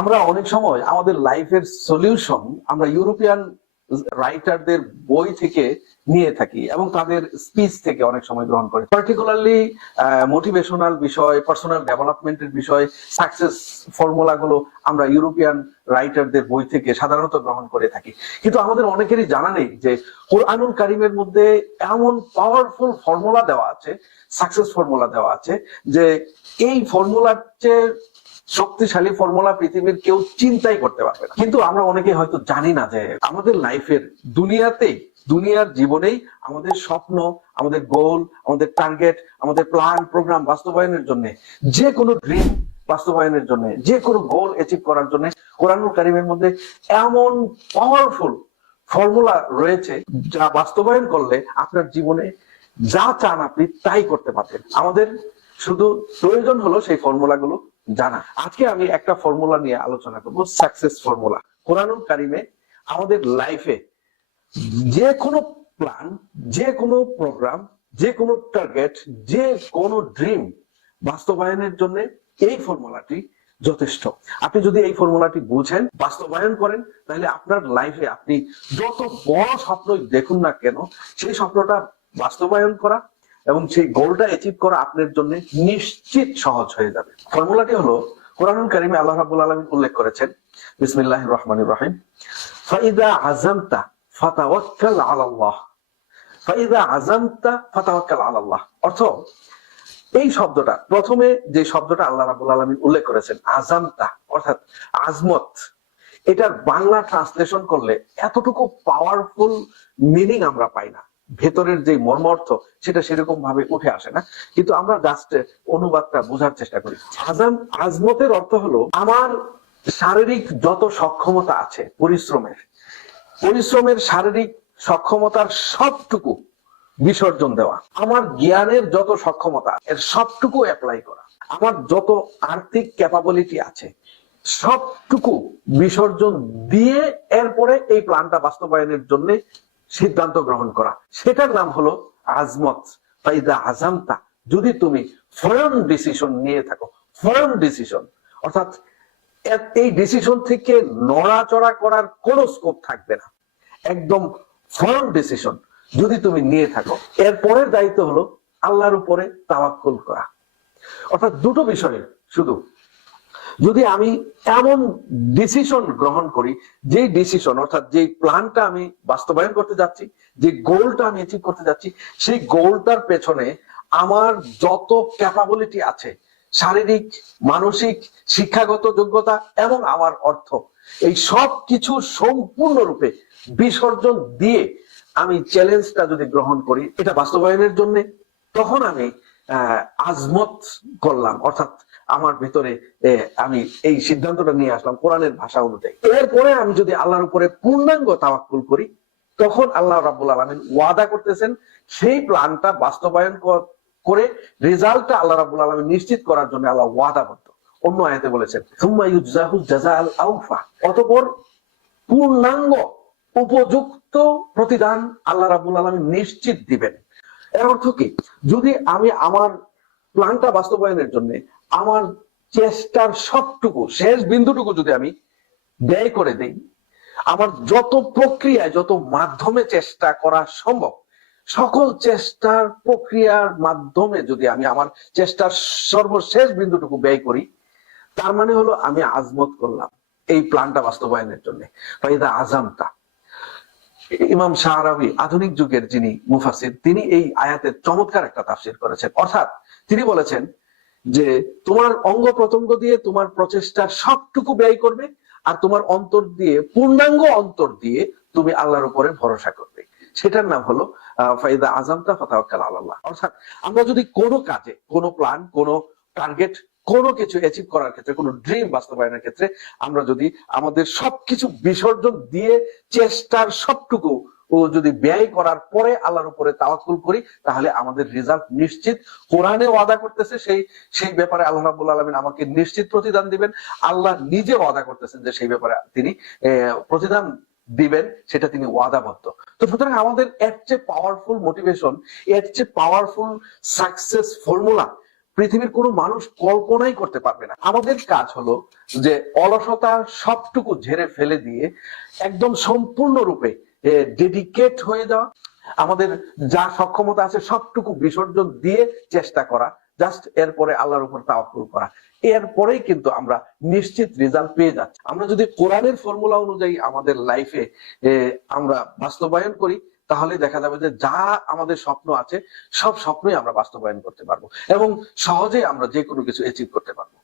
আমরা অনেক সময় আমাদের লাইফের সলিউশন আমরা ইউরোপিয়ান রাইটারদের বই থেকে নিয়ে থাকি এবং তাদের স্পিচ থেকে অনেক সময় গ্রহণ করি। পার্টিকুলারলি মোটিভেশনাল বিষয়, পার্সোনাল ডেভেলপমেন্টের বিষয়, সাকসেস ফর্মুলা গুলো আমরা ইউরোপিয়ান রাইটারদের বই থেকে সাধারণত গ্রহণ করে থাকি। কিন্তু আমাদের অনেকেরই জানা নেই যে কোরআনুল কারীমের মধ্যে এমন পাওয়ারফুল ফর্মুলা দেওয়া আছে, সাকসেস ফর্মুলা দেওয়া আছে, যে এই ফর্মুলার চেয়ে শক্তিশালী ফর্মুলা পৃথিবীর কেউ চিন্তাই করতে পারবে না। কিন্তু আমরা অনেকে হয়তো জানি না যে আমাদের লাইফের দুনিয়ার জীবনেই আমাদের স্বপ্ন, আমাদের গোল, আমাদের টার্গেট, আমাদের প্ল্যান প্রোগ্রাম বাস্তবায়নের জন্য, যে কোনো ড্রিম বাস্তবায়নের জন্য, যে কোনো গোল অ্যাচিভ করার জন্য কোরআনুল কারীমের মধ্যে এমন পাওয়ারফুল ফর্মুলা রয়েছে যা বাস্তবায়ন করলে আপনার জীবনে যা চান আপনি তাই করতে পারবেন। আমাদের শুধু প্রয়োজন হলো সেই ফর্মুলাগুলো জানা। আজকে আমি একটা ফর্মুলা নিয়ে আলোচনা করব, সাকসেস ফর্মুলা। কোরআনুল কারীমে আমাদের লাইফে যে কোনো প্ল্যান, যে কোনো প্রোগ্রাম, যে কোনো টার্গেট, যে কোনো ড্রিম বাস্তবায়নের জন্য এই ফর্মুলাটি যথেষ্ট। আপনি যদি এই ফর্মুলাটি বুঝেন, বাস্তবায়ন করেন, তাহলে আপনার লাইফে আপনি যত বড় স্বপ্নই দেখুন না কেন, সেই স্বপ্নটা বাস্তবায়ন করা এবং সেই গোলটা অ্যাচিভ করা আপনার জন্য নিশ্চিত সহজ হয়ে যাবে। ফর্মুলাটি হলো, কোরআনুল কারীমে আল্লাহ রাব্বুল আলামিন উল্লেখ করেছেন, বিসমিল্লাহির রহমানির রহিম, ফাইদা আযামতা ফাতাওয়াক্কাল আলাল্লাহ, ফাইদা আযামতা ফাতাওয়াক্কাল আলাল্লাহ। অর্থ, এই শব্দটা, প্রথমে যে শব্দটা আল্লাহ রাব্বুল আলামিন উল্লেখ করেছেন, আযামতা অর্থাৎ আজমত, এটার বাংলা ট্রান্সলেশন করলে এতটুকু পাওয়ারফুল মিনিং আমরা পাই না। ভেতরের যে মর্মার্থ সেটা সেরকম ভাবে উঠে আসে না, কিন্তু আমরা জাস্ট অনুবাদটা বোঝার চেষ্টা করি। আজমতের অর্থ হলো আমার শারীরিক যত সক্ষমতা আছে, পরিশ্রমের শারীরিক সক্ষমতার সবটুকু বিসর্জন দেওয়া, আমার জ্ঞানের যত সক্ষমতা এর সবটুকু অ্যাপ্লাই করা, আমার যত আর্থিক ক্যাপাবিলিটি আছে সবটুকু বিসর্জন দিয়ে এরপরে এই প্ল্যানটা বাস্তবায়নের জন্য সিদ্ধান্ত গ্রহণ করা, সেটার নাম হলো আজমত। ফাইদা আযামতা, যদি তুমি ফার্ম ডিসিশন নিয়ে থাকো, ফার্ম ডিসিশন অর্থাৎ এই ডিসিশন থেকে নড়াচড়া করার কোনো স্কোপ থাকবে না, একদম ফার্ম ডিসিশন যদি তুমি নিয়ে থাকো, এরপরের দায়িত্ব হলো আল্লাহর উপরে তাওয়াক্কুল করা। অর্থাৎ দুটো বিষয়ে শুধু, যদি আমি এমন ডিসিশন গ্রহণ করি, যে ডিসিশন অর্থাৎ যে প্ল্যানটা আমি বাস্তবায়ন করতে যাচ্ছি, যে গোলটা আমি অ্যাচিভ করতে যাচ্ছি, সেই গোলটার পেছনে আমার যত ক্যাপাবিলিটি আছে, শারীরিক, মানসিক, শিক্ষাগত যোগ্যতা এবং আমার অর্থ, এই সব কিছু সম্পূর্ণরূপে বিসর্জন দিয়ে আমি চ্যালেঞ্জটা যদি গ্রহণ করি এটা বাস্তবায়নের জন্য, তখন আমি আজমত করলাম, অর্থাৎ আমার ভিতরে আমি এই সিদ্ধান্তটা নিয়ে আসলাম কোরআনের ভাষা অনুযায়ী। এরপরে আমি যদি আল্লাহর উপরে পূর্ণাঙ্গ তাওয়াক্কুল করি, তখন আল্লাহ রাব্বুল আলামিন ওয়াদা করতেছেন সেই প্ল্যানটা বাস্তবায়ন করে রেজাল্টটা আল্লাহ রাব্বুল আলামিন নিশ্চিত করার জন্য আল্লাহ ওয়াদাবদ্ধ। অন্য আয়াতে বলেছেন, সুম্মা ইউজাহুল জাযাআল আওফা, অতঃপর পূর্ণাঙ্গ উপযুক্ত প্রতিদান আল্লাহ রাব্বুল আলামিন নিশ্চিত দিবেন। এর অর্থ কি? যদি আমি আমার প্ল্যানটা বাস্তবায়নের জন্য আমার চেষ্টার সবটুকু, শেষ বিন্দুটুকু যদি আমি ব্যয় করে দেই, আমার যত প্রক্রিয়ায়, যত মাধ্যমে চেষ্টা করা সম্ভব, সকল চেষ্টার প্রক্রিয়ার মাধ্যমে যদি আমি আমার চেষ্টার সর্বশেষ বিন্দুটুকু ব্যয় করি, তার মানে হলো আমি আজমত করলাম এই প্ল্যানটা বাস্তবায়নের জন্য। ফাইদা আযামতা। ইমাম শাহরাবি, আধুনিক যুগের যিনি মুফাসসির, তিনি এই আয়াতের চমৎকার একটা তাফসীর করেছেন। অর্থাৎ তিনি বলেছেন যে তোমার অঙ্গ প্রত্যঙ্গ দিয়ে তোমার প্রচেষ্টার সবটুকু ব্যয় করবে, আর তোমার অন্তর দিয়ে, পূর্ণাঙ্গ অন্তর দিয়ে তুমি আল্লাহর উপরে ভরসা করবে। সেটার নাম হলো ফাইদা আযামতা ফাতাওয়াক্কাল আলাল্লাহ। অর্থাৎ আমরা যদি কোনো কাজে, কোনো প্ল্যান, কোনো টার্গেট, কোনো কিছু অ্যাচিভ করার ক্ষেত্রে, কোনো ড্রিম বাস্তবায়নের ক্ষেত্রে আমরা যদি আমাদের সবকিছু বিসর্জন দিয়ে চেষ্টার সবটুকু যদি ব্যয় করার পরে আল্লাহর উপরে তাওয়াক্কুল করি, তাহলে আমাদের রেজাল্ট নিশ্চিত। কোরআনে ওয়াদা করতেছে সেই ব্যাপারে আল্লাহ রাব্বুল আলামিন আমাকে নিশ্চিত প্রতিদান দিবেন। আল্লাহ নিজে ওয়াদা করতেছেন যে সেই ব্যাপারে তিনি প্রতিদান দিবেন, সেটা তিনি ওয়াদাবদ্ধ। তো সুতরাং আমাদের এর চেয়ে পাওয়ারফুল মোটিভেশন, এর চেয়ে পাওয়ারফুল সাকসেস ফর্মুলা পৃথিবীর কোনো মানুষ কল্পনাই করতে পারবে না। আমাদের কাজ হলো যে অলসতা সবটুকু ঝেড়ে ফেলে দিয়ে একদম সম্পূর্ণরূপে ডেডিকেট হয়ে যাওয়া, আমাদের যা সক্ষমতা আছে সবটুকু বিসর্জন দিয়ে চেষ্টা করা, জাস্ট এরপরে আল্লাহর উপর তাওয়াক্কুল করা। এরপরেই কিন্তু আমরা নিশ্চিত রেজাল্ট পেয়ে যাচ্ছি। আমরা যদি কোরআনের ফর্মুলা অনুযায়ী আমাদের লাইফে আমরা বাস্তবায়ন করি, তাহলে দেখা যাবে যে যা আমাদের স্বপ্ন আছে সব স্বপ্নই আমরা বাস্তবায়ন করতে পারবো এবং সহজেই আমরা যে কোনো কিছু অ্যাচিভ করতে পারবো।